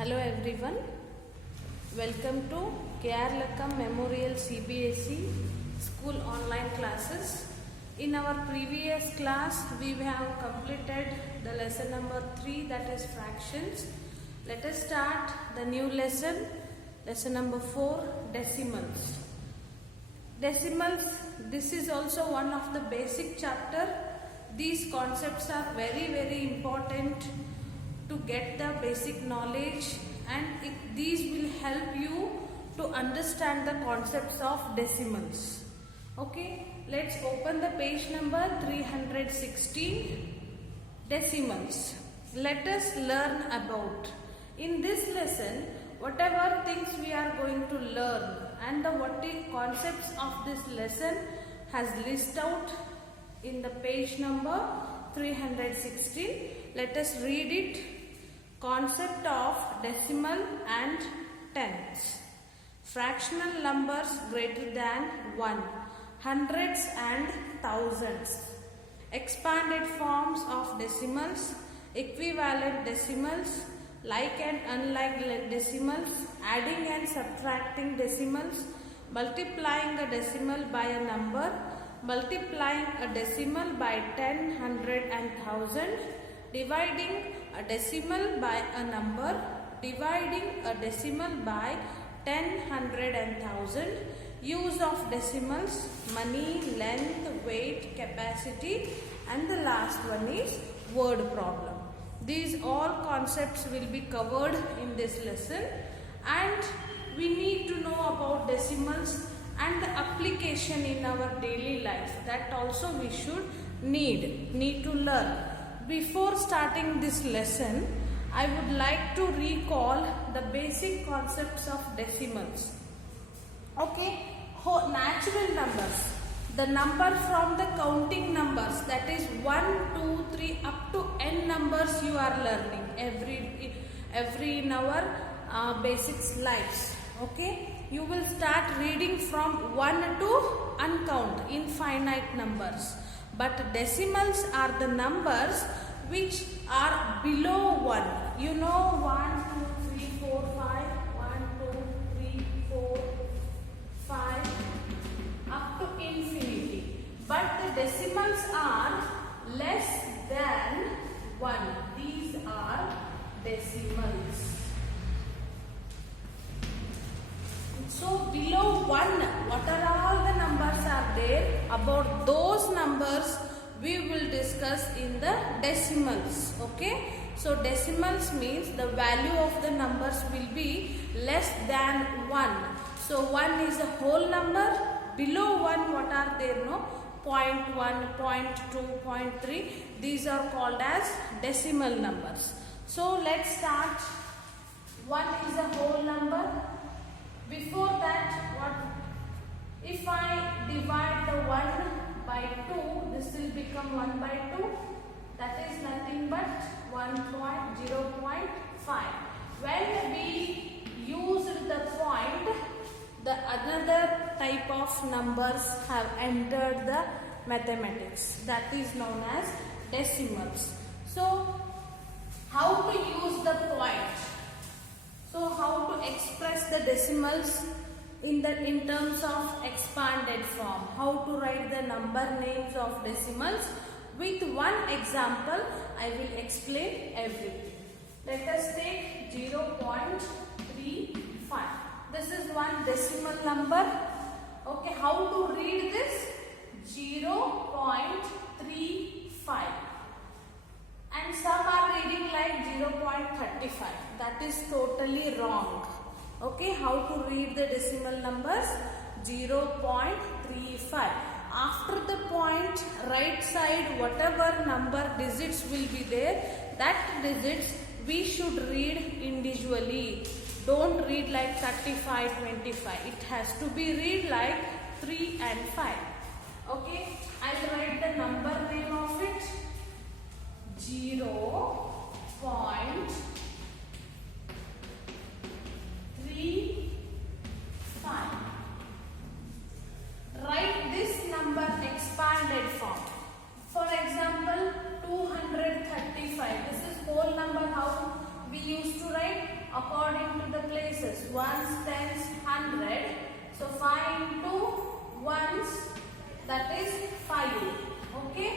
Hello everyone, welcome to KR Lakkam Memorial CBSE School online classes. In our previous class, we have completed the lesson number 3, that is fractions. Let us start the new lesson, lesson number 4, decimals. Decimals, this is also one of the basic chapter. These concepts are very important to get the basic knowledge, and these will help you to understand the concepts of decimals. Okay, let's open the page number 316, decimals. Let us learn about. In this lesson, whatever things we are going to learn and the concepts of this lesson has list out in the page number 316. Let us read it. Concept of decimal and tenths. Fractional numbers greater than 1. Hundreds and thousands. Expanded forms of decimals. Equivalent decimals. Like and unlike decimals. Adding and subtracting decimals. Multiplying a decimal by a number. Multiplying a decimal by 10, 100 and 1000. Dividing a decimal by a number, dividing a decimal by 10, 100 and 1000, use of decimals, money, length, weight, capacity, and the last one is word problem. These all concepts will be covered in this lesson, and we need to know about decimals and the application in our daily life. That also we should need to learn. Before starting this lesson, I would like to recall the basic concepts of decimals. Okay, natural numbers, the number from the counting numbers, that is 1, 2, 3 up to n numbers you are learning every in our basics lives. Okay, you will start reading from 1 to uncount, infinite numbers. But decimals are the numbers which are below 1. You know 1, 2, 3, 4, 5. 1, 2, 3, 4, 5 up to infinity. But the decimals are less than 1. These are decimals. So below 1, what are all the numbers are there? About those numbers we will discuss in the decimals. Okay, so decimals means the value of the numbers will be less than 1. So 1 is a whole number. Below 1, what are there? No, 0.1, 0.2, 0.3. These are called as decimal numbers. So let's start. 1 is a whole number. Before that, what if I divide the 1 by 2, this will become 1 by 2. That is nothing but 1.0.5. When we used the point, the another type of numbers have entered the mathematics. That is known as decimals. So, how to use the point? So, how to express the decimals in terms of expanded form? How to write the number names of decimals? With one example, I will explain everything. Let us take 0.35. This is one decimal number. Okay, how to read this? 0.35. And some are reading like 0.35. That is totally wrong. Okay, how to read the decimal numbers? 0.35. After the point, right side, whatever number digits will be there, that digits we should read individually. Don't read like 35, 25. It has to be read like 3 and 5. Okay, I'll write the number name of it. 0.35. Write this number expanded form. For example, 235. This is whole number. How we used to write? According ones, tens, 100. So 5 into ones, that is 5. Okay.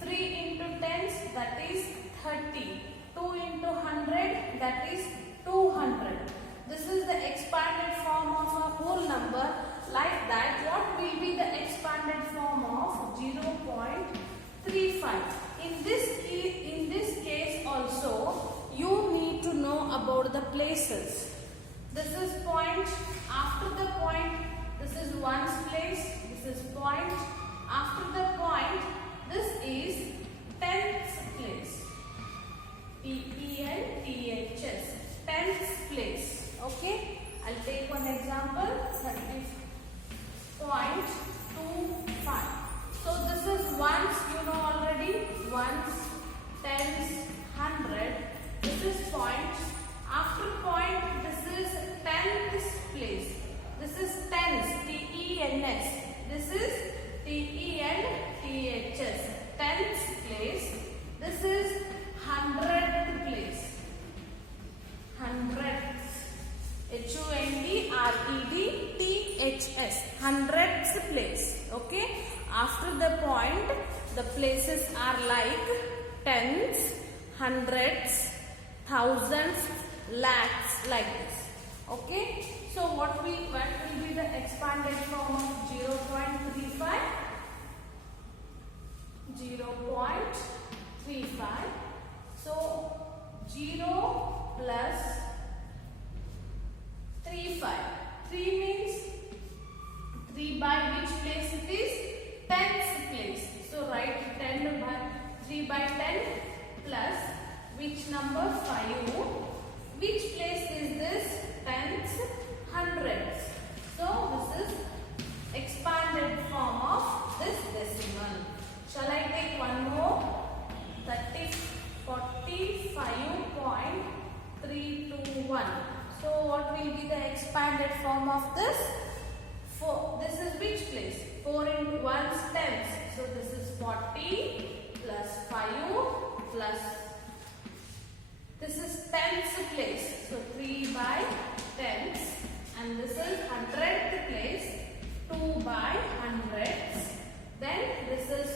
3 into tens, that is 30. 2 into 100, that is 200. This is the expanded form of a whole number. Like that, what will be the expanded form of 0.35? In this case also, you need to know about the places. This is point. After the point, this is ones place. This is point. After the point, this is tens place. T-E-N-T-H-S. Tens place. Okay. I'll take one example. 30.25. So this is ones, you know already. Ones, tens, 100. This is point. After point, this is tens place. This is tens. T-E-N-S. This is T-E-N-T-H-S. Tens place. This is hundredth place. Hundredth. H-U-N-D-R-E-D-T-H-S. Hundredth place. Okay. After the point, the places are like tens, hundreds, thousands, lakhs, like this. Okay. So what will be the expanded form of 0.35? 0.35. So 0 plus 35. 3 means 3 by which place it is? Tens place. So write 10 by 3 by 10 plus which number? 5. Which place is this? Tens, hundreds. So this is expanded form of this decimal. Shall I take one more? 45.321. So what will be the expanded form of this? 4. This is which place? 4 into 1's tens. So this is 40 plus 5 plus. This is tens place. So 3 by tens. And this is hundredth place. 2 by hundreds. Then this is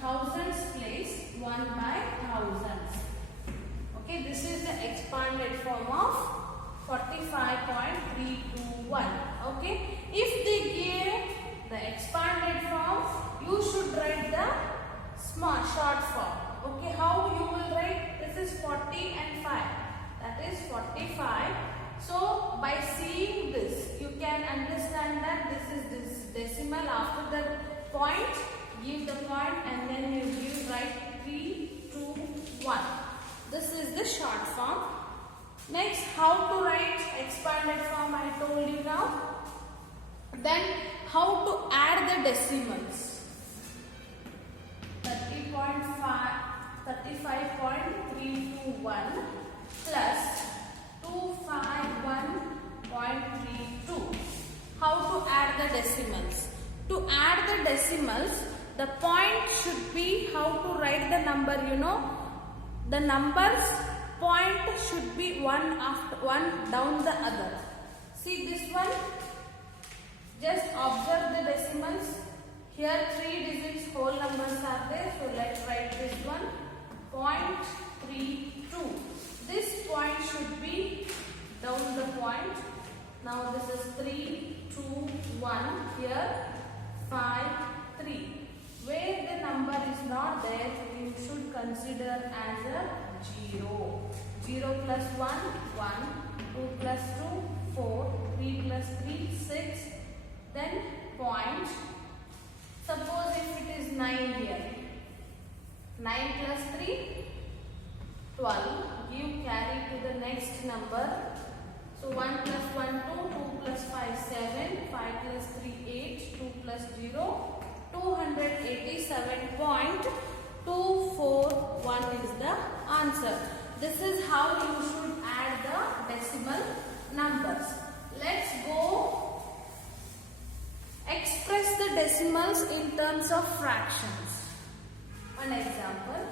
thousands place. 1 by thousands. Okay, this is the expanded form of 45.321. Okay, if they give the expanded form, you should write the small short form. Okay, how you will write? This is 40 and 5. That is 45. So by seeing this, you can understand that this is this decimal. After the point, give the point and then you give write 3, 2, 1. This is the short form. Next, how to write expanded form I told you now. Then how to add the decimals. 35.321 plus 251.32. How to add the decimals? To add the decimals, the point should be how to write the number, you know. The numbers point should be one after one down the other. See this one? Just observe the decimals. Here 3 digits whole numbers are there. So let's write this one. 0.32. This point should be down the point. Now this is 3, 2, 1. Here 5, 3. Where the number is not there, you should consider as a 0. 0 plus 1, 1. 2 plus 2, 4. 3 plus 3, 6. Then point. Suppose if it is 9 here. 9 plus 3, 12. Give carry to the next number. So 1 plus 1, 2. 2 plus 5, 7. 5 plus 3, 8. 2 plus 0. 287.241 is the answer. This is how you should add the decimal numbers. Let's go express the decimals in terms of fractions. One example,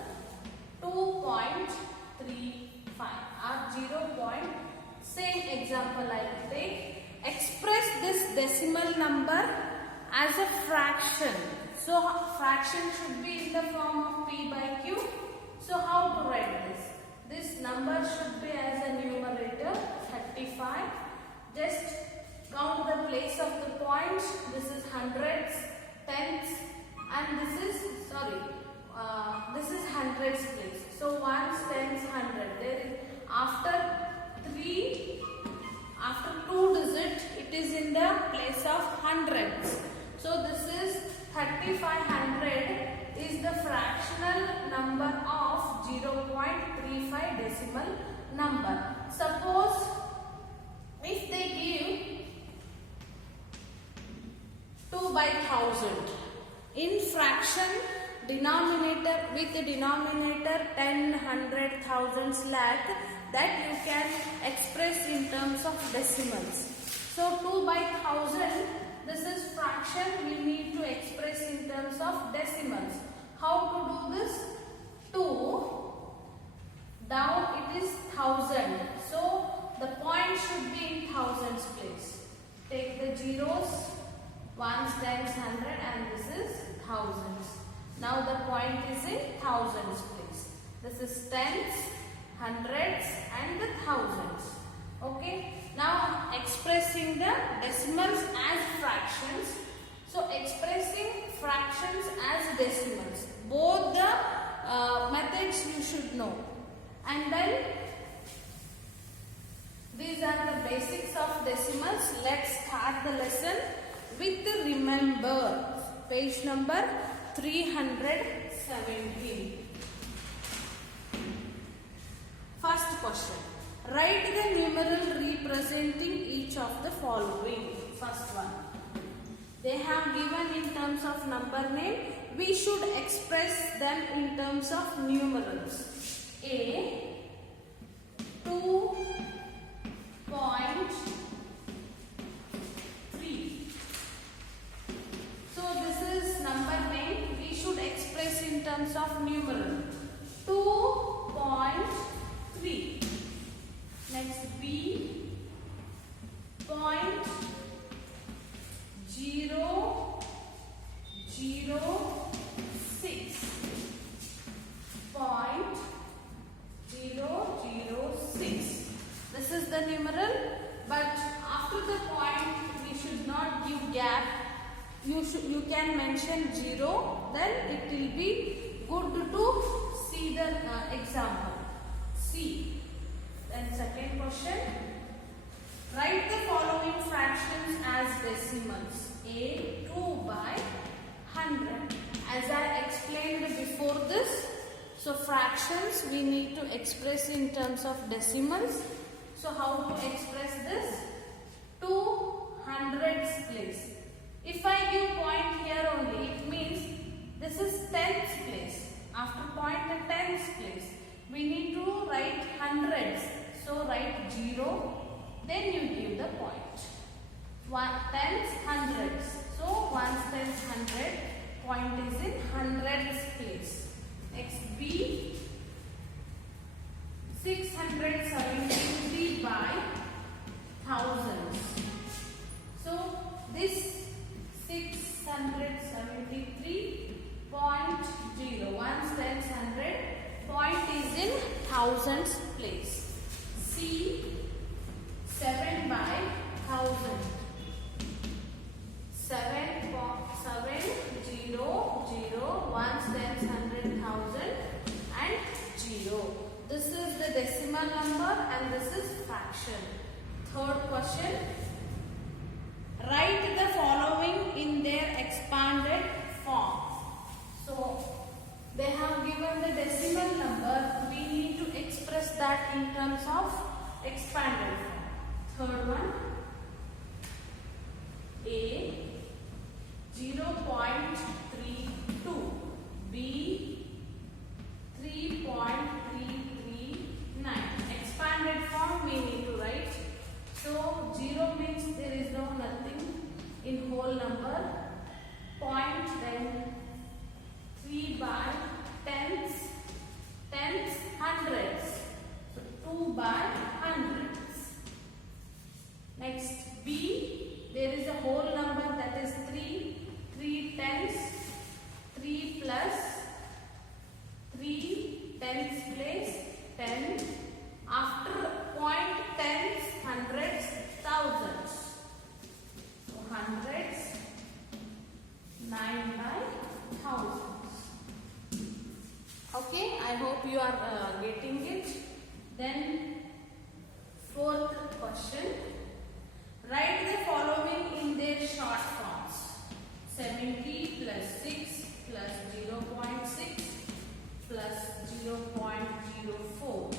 2.35 or 0.6. Same example I will take. Express this decimal number as a fraction. So fraction should be in the form of P by Q. So how to write this? This number should be as a numerator 35. Just count the place of the points. This is hundreds, tenths, and this is hundreds place. So ones, tens, hundred. There is after 2 digits, it is in the place of hundreds. So this is 3500 is the fractional number of 0.35 decimal number. Suppose if they give 2 by 1000 in fraction denominator with the denominator 10, 100, thousands, lakh, that you can express in terms of decimals. So 2 by 1000, this is fraction, we need to express in terms of decimals. How to do this? 2 down it is 1000. So the point should be in thousands place. Take the zeros, ones, tens, hundred, and this is thousands. Now the point is in thousands place. This is tens, hundreds, and the thousands. Okay. Now expressing the decimals as fractions. So expressing fractions as decimals. Both the methods you should know. And then these are the basics of decimals. Let's start the lesson with the remember. Page number 317. First question. Write the numeral representing each of the following. First one. They have given in terms of number name. We should express them in terms of numerals. A 2.3. So this is number name. We should express in terms of numeral. 2.3. Next B 0.006. 0.006. This is the numeral, but after the point we should not give gap. You can mention 0, then it will be good to see the example. C. Then second question. Write the following fractions as decimals. A 2 by 100. As I explained before this, so fractions we need to express in terms of decimals. So how to express this? 2 hundreds place. If I give point here only, it means this is tenths place. After point the tenths place, we need to write hundreds. So write 0, then you give the point. Tens, hundreds. So ones, tens, hundred. Point is in hundreds place. Next B 673 by thousands. So this 673.0 ones, tens, hundred. Point is in thousands place. C 7 by 1000. 7 0 0 ones, tens, hundred, thousand, and 0. This is the decimal number and this is fraction. Third question. Write the following in their expanded form. So they have given the decimal number. We need to express that in terms of expanded form. Third one. A 0.32. B 3.339. Expanded form we need to write. So 0 means there is no nothing in whole number. Point, then 3 by tenths, hundreds. So 2 by hundreds. Next B, there is a whole number that is 3. 3 tens, 3 plus 3 tens place 10. After point tens, hundreds, thousands. So hundreds, 9 by thousands. Okay, I hope you are getting it. Then fourth question. Write the following in their short forms. 70 plus 6 plus 0.6 plus 0.04.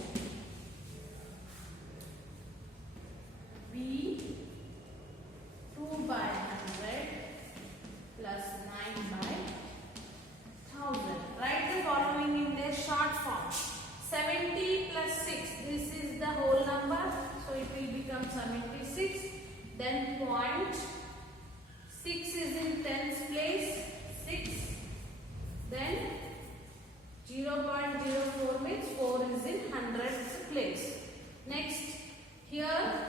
B 2 by 100 plus 9 by 1000. Write the following in their short form. 70 plus 6. This is the whole number. So it will become 76. Then point 6 is in tens place 6. Then 0.04 means 4 is in hundreds place. Next, here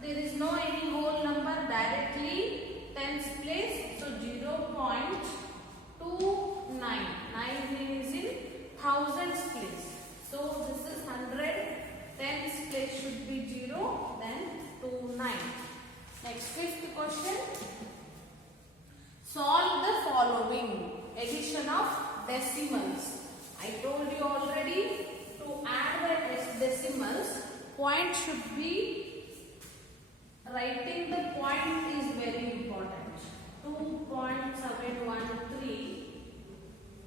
there is no any whole number directly tens place. So 0.29. 9 is in thousands place. So this is 100. Tens place should be 0. Then 29. Next, fifth question. Solve the following. Addition of decimals. I told you already, to add the decimals, point should be, writing the point is very important. 2.713,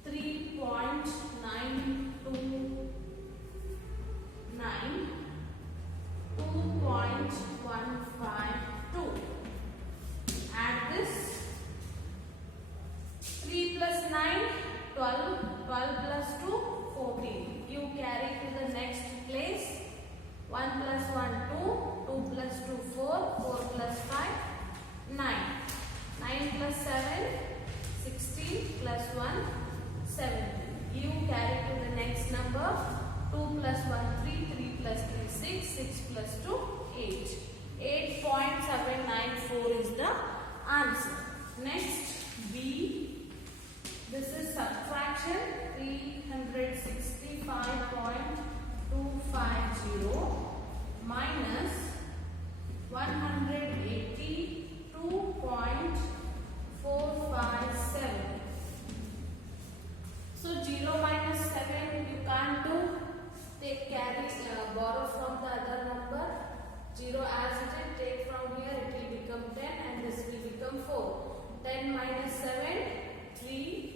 3.929, Add this. 3 plus 9, 12. 12 plus 2, 14. You carry to the next place. 1 plus 1, 2. 2 plus 2, 4. 4 plus 5, 9. 9 plus 7, 16 plus 1, 17. You carry to the next number. 2 plus 1, 3. 3 plus 3, 6. 6 plus 2, 8. 8.794 is the answer. Next, B. This is subtraction. 365.250 minus 182.457. So 0 minus 7 you can't do. Take carry, borrow from the other number. 0 as it is, take from here, it will become 10 and this will become 4. 10 minus 7, 3.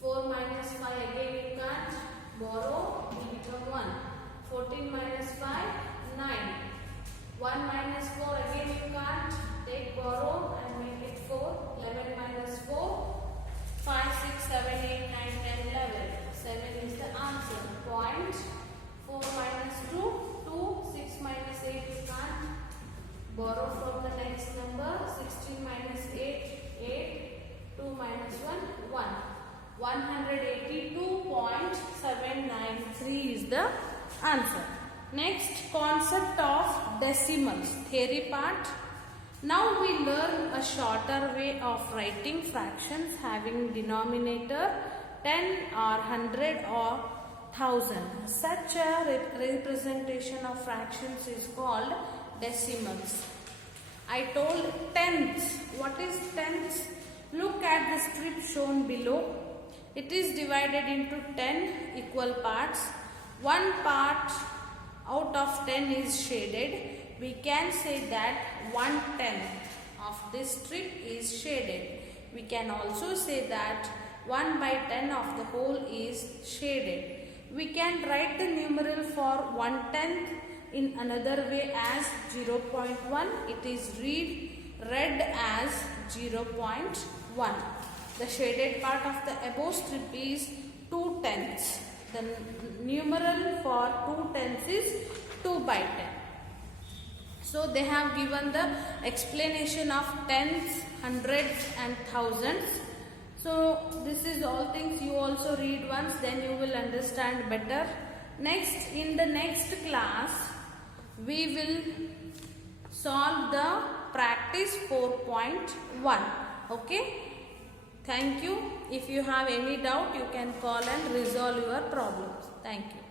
4 minus 5, again you can't borrow, it will become 1. 14 minus 5, 9. 1 minus 4, again you can't take borrow and make it 4. 11 minus 4, 5, 6, 7, 8, 9, 10, 11. 7 is the answer. Point. 4 minus 2, 2. 6 minus 8 you can't borrow from the next number. 16 minus 8, 8. 2 minus 1, 1. 182.793 is the answer. Next, concept of decimals, theory part. Now we learn a shorter way of writing fractions having denominator 10 or 100 or 1000. Such a representation of fractions is called decimals. I told tenths. What is tenths? Look at the strip shown below. It is divided into 10 equal parts. One part out of 10 is shaded. We can say that 1/10 of this strip is shaded. We can also say that 1/10 of the whole is shaded. We can write the numeral for 1/10 in another way as 0.1. It is read as 0.1. The shaded part of the above strip is 2/10. The numeral for 2/10 is 2/10. So they have given the explanation of tens, hundreds and thousands. So this is all things you also read once, then you will understand better. Next, in the next class, we will solve the practice 4.1. Okay. Thank you. If you have any doubt, you can call and resolve your problems. Thank you.